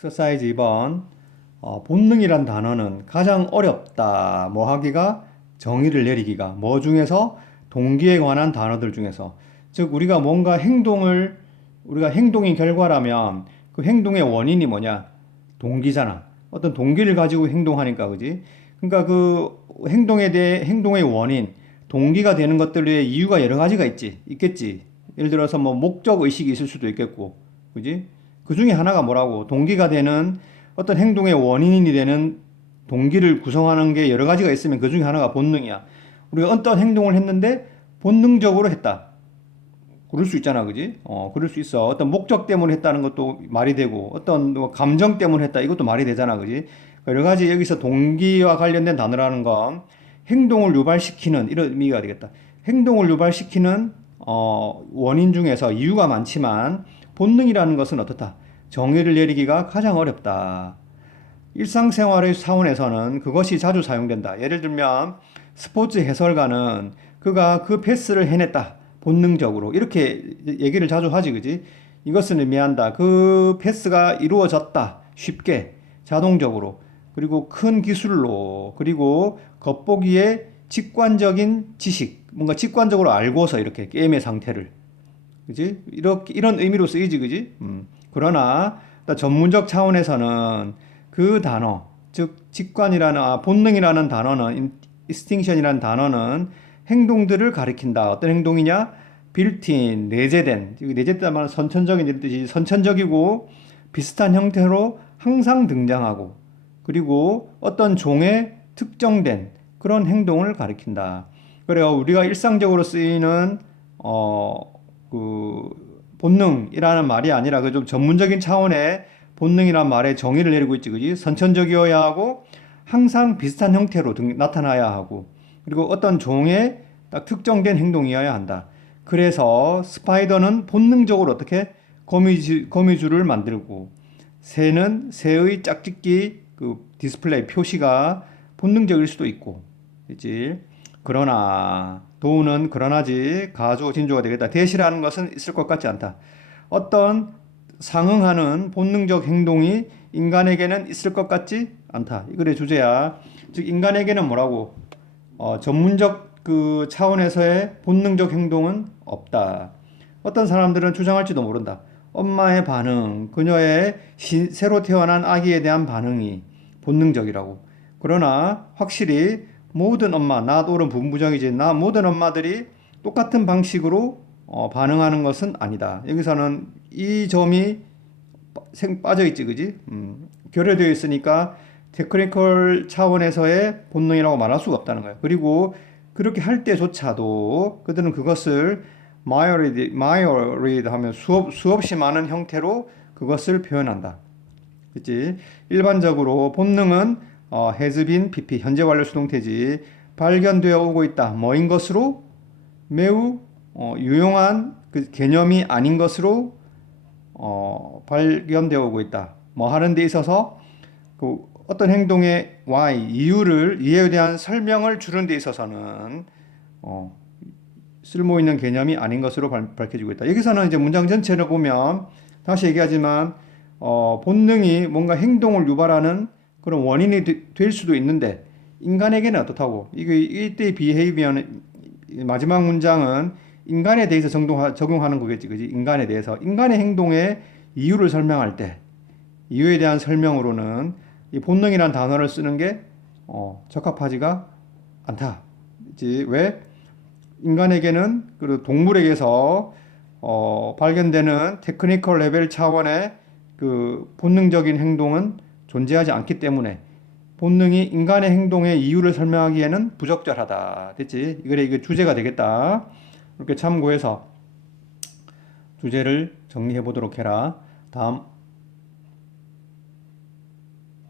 exercise 2번. 본능이란 단어는 가장 어렵다. 뭐 하기가 정의를 내리기가 뭐 중에서 동기에 관한 단어들 중에서 즉 우리가 행동의 결과라면 그 행동의 원인이 뭐냐? 동기잖아. 어떤 동기를 가지고 행동하니까 그지? 그러니까 그 행동에 대해 행동의 원인, 동기가 되는 것들의 이유가 여러 가지가 있겠지. 예를 들어서 뭐 목적 의식이 있을 수도 있겠고, 그지? 그 중에 하나가 뭐라고? 동기가 되는 어떤 행동의 원인이 되는 동기를 구성하는 게 여러 가지가 있으면 그 중에 하나가 본능이야. 우리가 어떤 행동을 했는데 본능적으로 했다. 그럴 수 있잖아, 그지? 그럴 수 있어. 어떤 목적 때문에 했다는 것도 말이 되고, 어떤 뭐 감정 때문에 했다. 이것도 말이 되잖아, 그지? 여러 가지 여기서 동기와 관련된 단어라는 건 행동을 유발시키는 이런 의미가 되겠다. 행동을 유발시키는 원인 중에서 이유가 많지만 본능이라는 것은 어떻다? 정의를 내리기가 가장 어렵다. 일상생활의 차원에서는 그것이 자주 사용된다. 예를 들면 스포츠 해설가는 그가 그 패스를 해냈다. 본능적으로. 이렇게 얘기를 자주 하지, 그지? 이것은 의미한다. 그 패스가 이루어졌다. 쉽게, 자동적으로. 그리고 큰 기술로. 그리고 겉보기에 직관적인 지식. 뭔가 직관적으로 알고서 이렇게 게임의 상태를. 그지? 이런 의미로 쓰이지, 그지? 그러나, 또 전문적 차원에서는 그 단어, 즉, 본능이라는 단어는, instinction이라는 단어는 행동들을 가리킨다. 어떤 행동이냐? built-in, 내재된. 내재된 말은 선천적인 이런 뜻이 선천적이고 비슷한 형태로 항상 등장하고 그리고 어떤 종에 특정된 그런 행동을 가리킨다. 그래요. 우리가 일상적으로 쓰이는 그 본능이라는 말이 아니라 그 좀 전문적인 차원의 본능이란 말에 정의를 내리고 있지, 그지? 선천적이어야 하고 항상 비슷한 형태로 나타나야 하고 그리고 어떤 종의 딱 특정된 행동이어야 한다. 그래서 스파이더는 본능적으로 어떻게 거미줄을 만들고 새는 새의 짝짓기 그 디스플레이 표시가 본능적일 수도 있고, 그렇지? 그러나 도우는 그러나지 가주 진주가 되겠다. 대시라는 것은 있을 것 같지 않다. 어떤 상응하는 본능적 행동이 인간에게는 있을 것 같지 않다. 이거의 주제야. 즉 인간에게는 뭐라고? 전문적 그 차원에서의 본능적 행동은 없다. 어떤 사람들은 주장할지도 모른다. 엄마의 반응, 그녀의 새로 태어난 아기에 대한 반응이 본능적이라고. 그러나 확실히 모든 엄마, not all은 부분부정이지, 모든 엄마들이 똑같은 방식으로 반응하는 것은 아니다. 여기서는 이 점이 빠져있지, 그지? 결여되어 있으니까 테크니컬 차원에서의 본능이라고 말할 수가 없다는 거예요. 그리고 그렇게 할 때조차도 그들은 그것을 마이어리드 하면 수없이 많은 형태로 그것을 표현한다. 그치? 일반적으로 본능은 has been, PP, 현재 완료 수동태지 발견되어 오고 있다. 뭐인 것으로? 매우 유용한 그 개념이 아닌 것으로 발견되어 오고 있다. 뭐 하는 데 있어서 그 어떤 행동의 why, 이유에 대한 설명을 주는 데 있어서는 어, 쓸모 있는 개념이 아닌 것으로 밝혀지고 있다. 여기서는 이제 문장 전체를 보면 다시 얘기하지만 본능이 뭔가 행동을 유발하는 그런 원인이 될 수도 있는데 인간에게는 어떻다고? 이때 behavior는 마지막 문장은 인간에 대해서 적용하는 거겠지, 그지? 인간에 대해서 인간의 행동의 이유를 설명할 때 이유에 대한 설명으로는 이 본능이라는 단어를 쓰는 게 적합하지가 않다. 그치? 왜? 인간에게는 그리고 동물에게서 발견되는 테크니컬 레벨 차원의 그 본능적인 행동은 존재하지 않기 때문에 본능이 인간의 행동의 이유를 설명하기에는 부적절하다. 됐지? 이게 주제가 되겠다. 이렇게 참고해서 주제를 정리해 보도록 해라. 다음